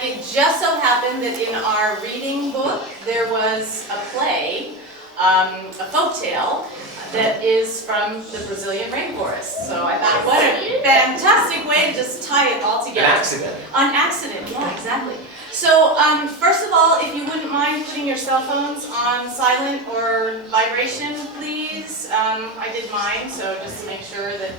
And it just so happened that in our reading book, there was a play, a folktale, that is from the Brazilian rainforest. So I thought, what a fantastic way to just tie it all together. An accident. An accident, yeah, exactly. So first of all, if you wouldn't mind putting your cell phones on silent or vibration, please. I did mine, so just to make sure that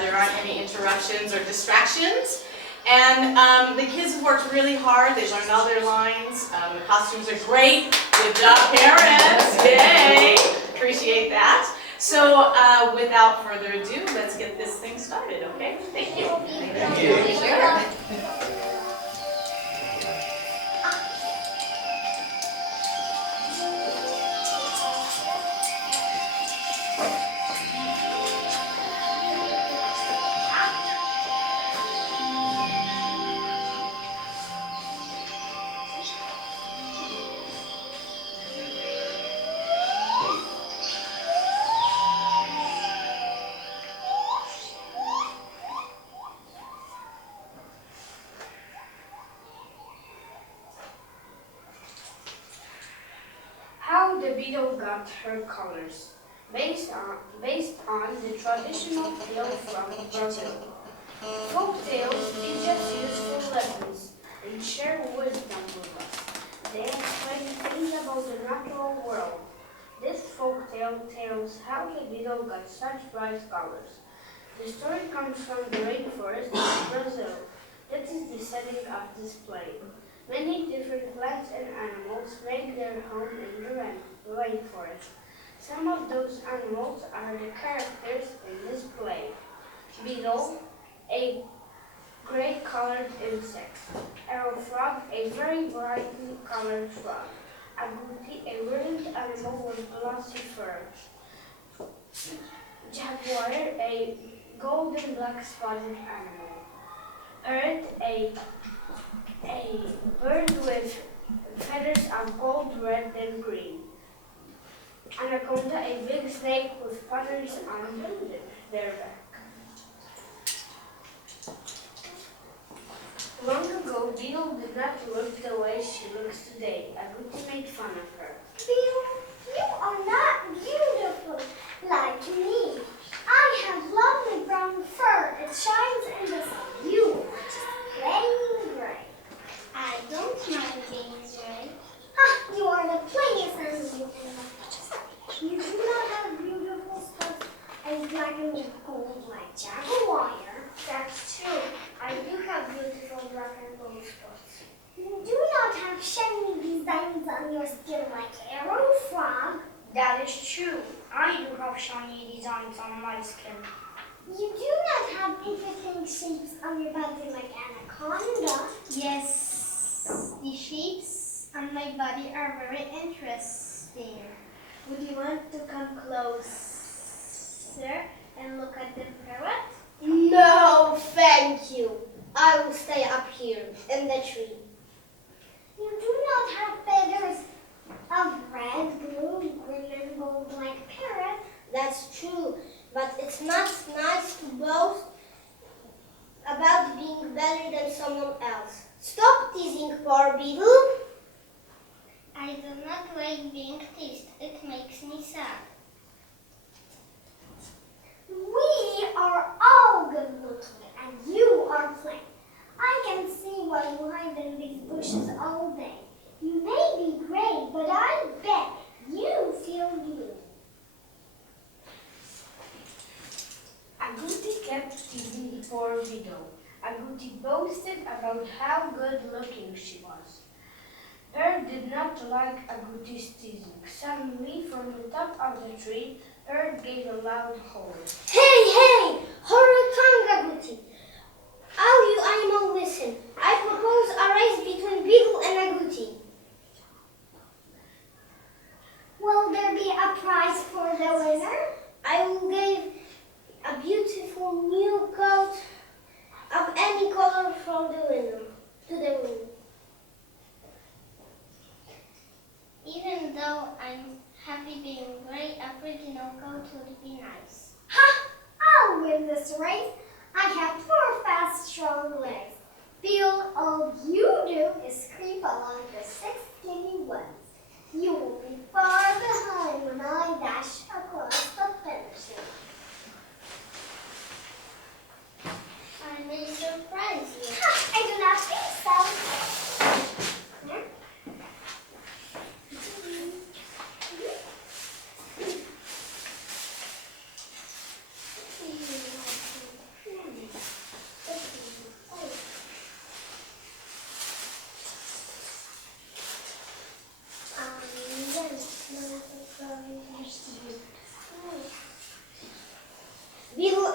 there aren't any interruptions or distractions. And the kids have worked really hard. They've learned all their lines. The costumes are great. Good job, parents. Yay! Appreciate that. So without further ado, let's get this thing started, okay? Thank you. Thank you. Sure. How the beetle got her colors, based on the traditional tale from Brazil. Folk tales teach us useful lessons and share wisdom with us. They explain things about the natural world. This folk tale tells how the beetle got such bright colors. The story comes from the rainforest in Brazil. That is the setting of this play. Many different plants and animals make their home in the rainforest. Some of those animals are the characters in this play. Beetle, a gray-colored insect. Arrow frog, a very brightly colored frog. Agouti, a rodent animal with glossy fur. Jaguar, a golden black spotted animal. Parrot, a bird with feathers of gold, red, and green. Anaconda, a big snake with feathers on their back. Long ago, Beetle did not look the way she looks today. Agouti made fun of her. Beetle, you are not beautiful like me. I have lovely brown fur. It shines in the sun. You are just plain gray. I don't mind being gray. Ha! You are the plainest animal in the forest. You do not have beautiful spots and black and gold like Jaguar. That's true. I do have beautiful black and gold spots. You do not have shiny designs on your skin like Arrow Frog. That is true. I do have shiny designs on my skin. You do not have interesting shapes on your body like Anaconda. Yes, the shapes on my body are very interesting. Would you want to come closer and look at the parrot? No, thank you. I will stay up here in the tree. You do not have feathers of red, blue, green, and gold like parrot. That's true, but it's not nice to boast about being better than someone else. Stop teasing poor Beetle. I do not like being teased. It makes me sad. We are all good looking, and you are plain. I can see why you hide in these bushes all day. You may be gray, but I bet you feel blue. Agouti kept teasing poor Beetle. Agouti boasted about how good-looking she was. Parrot did not like Agouti's teasing. Suddenly, from the top of the tree, Parrot gave a loud howl. Hey, hold your tongue, Agouti. All you animals listen. I propose a race between Beetle and Agouti. Will there be a prize for the winner? I will give a beautiful new coat of any color from the winner to the winner. Even though I'm happy being gray, a pretty no coat would be nice. Ha! I'll win this race.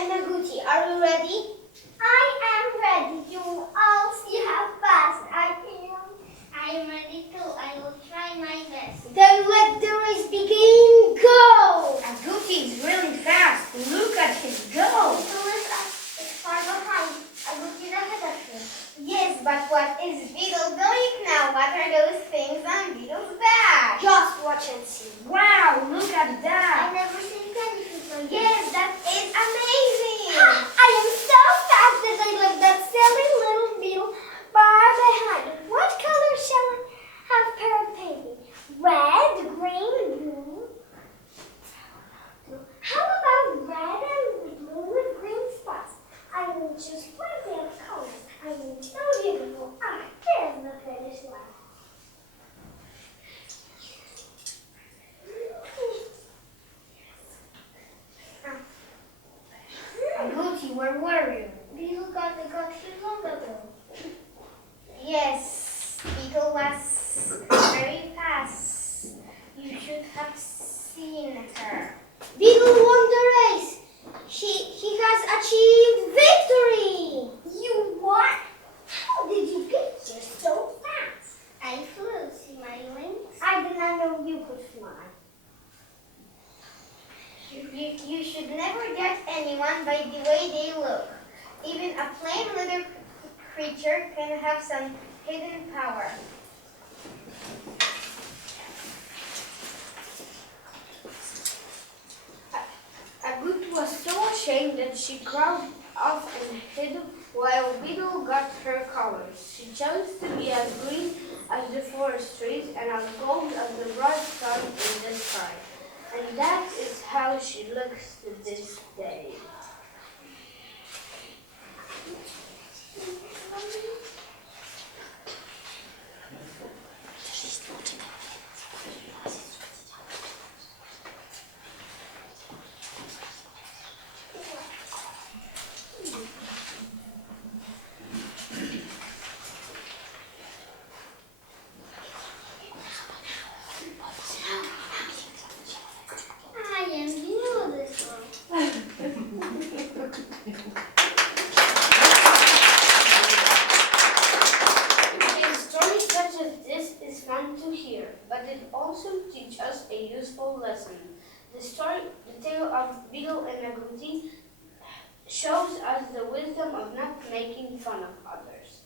and Naguti, are you ready? I am ready. You all see how fast I am. I am ready too. I will try my best. Then let the race begin. Go! Naguti is really fast. Look at him go. It's far behind. I will get ahead of you. Yes, but what is Beetle doing now? What are those things on Beetle's back? Just watch and see. Wow, look at that. I've never seen anything like this. Yes, that is amazing. I am so fast that I left that silly little beetle far behind. What color shall I have pair painting? Red, green, blue. How about red and blue with green spots? I will choose plenty of colors. I am so beautiful. Ah, there's the finish line. Naguti, where were you? Beetle got here long ago. Yes, Beetle was very fast. You should have seen her. Beetle won the race. He has achieved victory. You what? How did you get here so fast? I flew. See my wings? I did not know you could fly. You should never judge anyone by the way they look. Even a plain little creature can have some hidden power. Naguti was so ashamed that she crawled off and hid while Beetle got her colors. She chose to be as green as the forest trees and as gold as the bright sun in the sky. And that is how she looks to this day. I am beautiful. A story such as this is fun to hear, but it also teaches us a useful lesson. The tale of Beetle and Naguti shows us the wisdom of not making fun of others.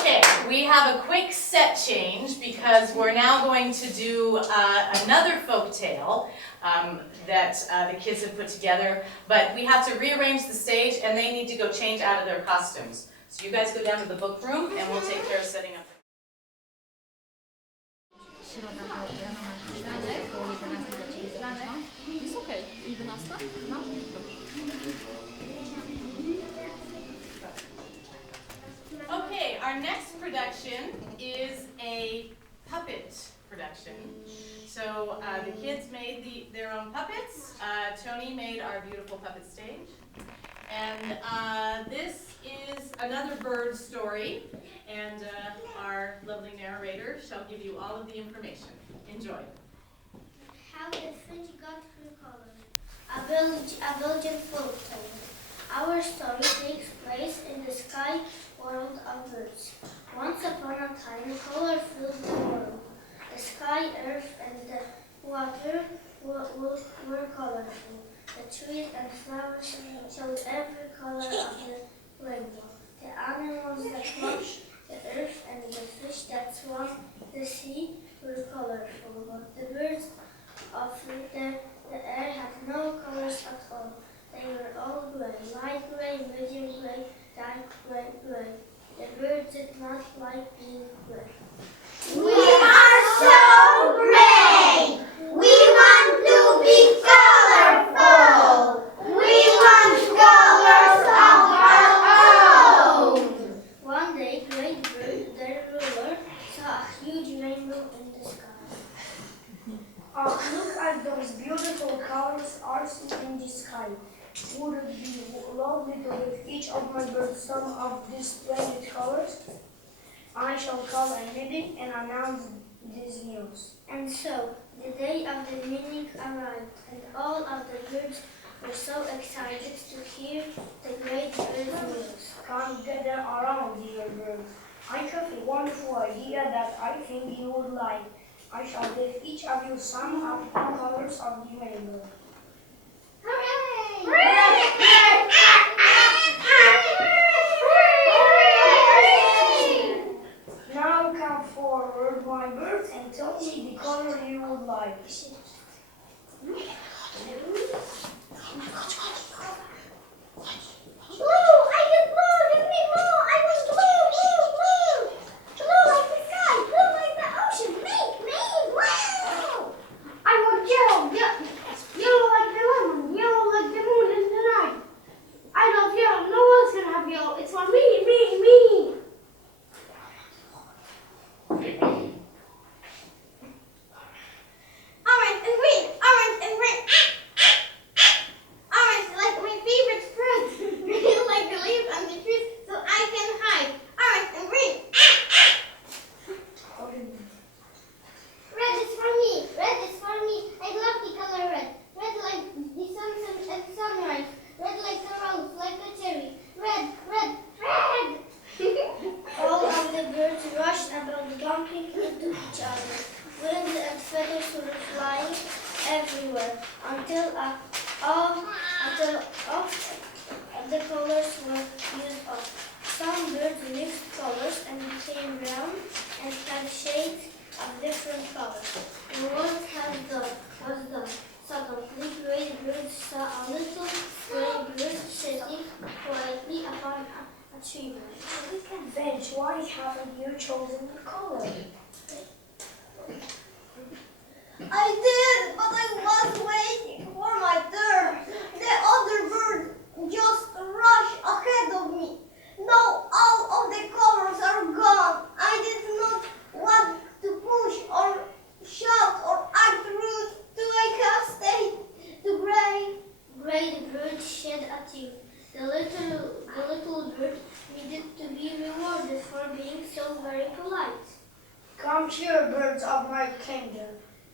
Okay, we have a quick set change because we're now going to do another folk tale that the kids have put together, but we have to rearrange the stage and they need to go change out of their costumes. So you guys go down to the book room and we'll take care of setting up. Jest okej. 11? No, dobrze. Okay, our next production is a puppet production. So the kids made their own puppets. Tony made our beautiful puppet stage. And this is another bird story. And our lovely narrator shall give you all of the information. Enjoy. How the Finch got her colors. A Belgian folk tale. Our story takes place in the sky world of birds. Once upon a time, color filled the world. The sky, earth, and the water were colorful. The trees and flowers showed every color of the rainbow. The animals that watched the earth and the fish that swam the sea were colorful, but the birds of the air had no colors at all. They were all gray, light gray, medium gray, dark gray. The birds did not like being gray. We are so great! We want to be colorful! We want color probably to give each of my birds some of these splendid colors. I shall call a meeting and announce this news. And so, the day of the meeting arrived, and all of the birds were so excited to hear the great bird news. Come gather around, dear birds. I have a wonderful idea that I think you would like. I shall give each of you some of the colors of the rainbow. Now come forward, my birds, and tell me the color you would like. Blue! I get blue! Give me blue! I want blue, blue, blue! Blue like the sky, blue like the ocean. Make me blue! I want yellow, yellow like the lemon, yellow like the moon in the night. I love yellow. No one's gonna have yellow. It's for me, me, me. Orange and green, orange and green. Orange like my favorite fruit. Green like the leaves on the trees, so I can hide. Orange and green. Red is for me. Red is for me. I love the color red. Red like the sunset and sunrise. Red like the rose, like the cherry. Red, red, red. All of the birds rushed about bumping into each other. Wings and feathers were flying everywhere until all of the colors were used up. Some birds mixed colors and became brown and had shades of different colors. The work was done. Suddenly, gray birds saw a little gray bird sitting quietly upon a tree branch. Bench, why haven't you chosen the color? I did, but I was waiting for my turn. The other birds just rushed ahead of me. Now all of the colors are gone. I did not want to push or shout or act rude. Do I have stayed to gray? Gray the bird shed a tear. The little bird needed to be rewarded for being so very polite. Come here, birds of my kingdom,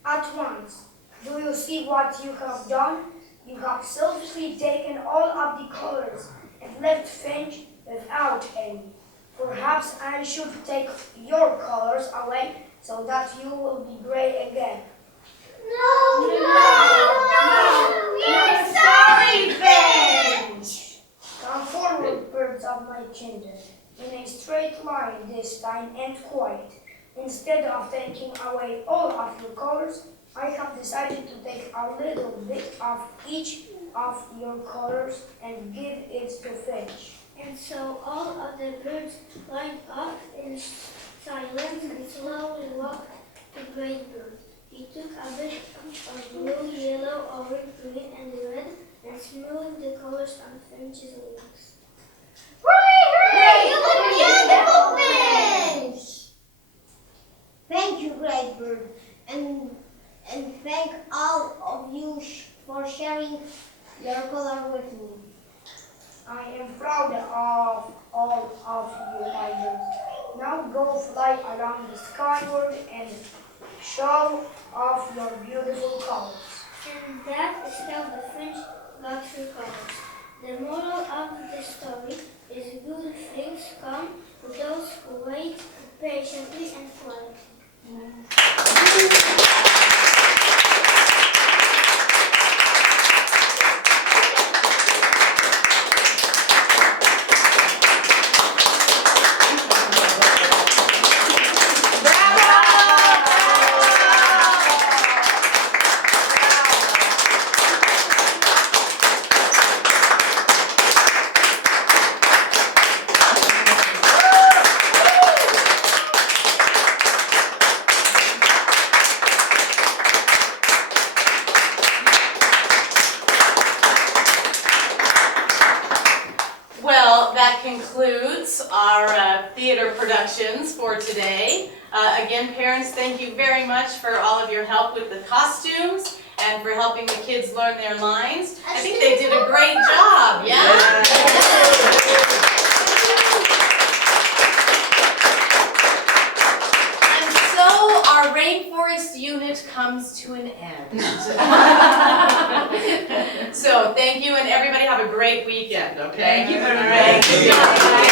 at once. Do you see what you have done? You have selfishly taken all of the colors and left Finch without any. Perhaps I should take your colors away so that you will be gray again. No! We're sorry, Finch! Come forward, birds of my kingdom, in a straight line this time and quiet. Instead of taking away all of your colors, I have decided to take a little bit of each of your colors and give it to Finch. And so all of the birds lined up in silence and slowly walked to Gray Bird. He took a bit of blue, yellow, orange, green, and red and smoothed the colors on Finch's wings. Hooray! You look beautiful, Finch! Thank you, Great Bird, and thank all of you for sharing your color with me. I am proud of all of you, my birds. Now go fly around the skyward and show off your beautiful colors. And that is how the Finch got her colors. The moral of the story is good things come to those who wait patiently and quietly. That concludes our theater productions for today. Again, parents, thank you very much for all of your help with the costumes and for helping the kids learn their lines. I think they did a great job, yeah? Rainforest unit comes to an end. So thank you, and everybody have a great weekend, okay? Thank you very All right. much. Good job.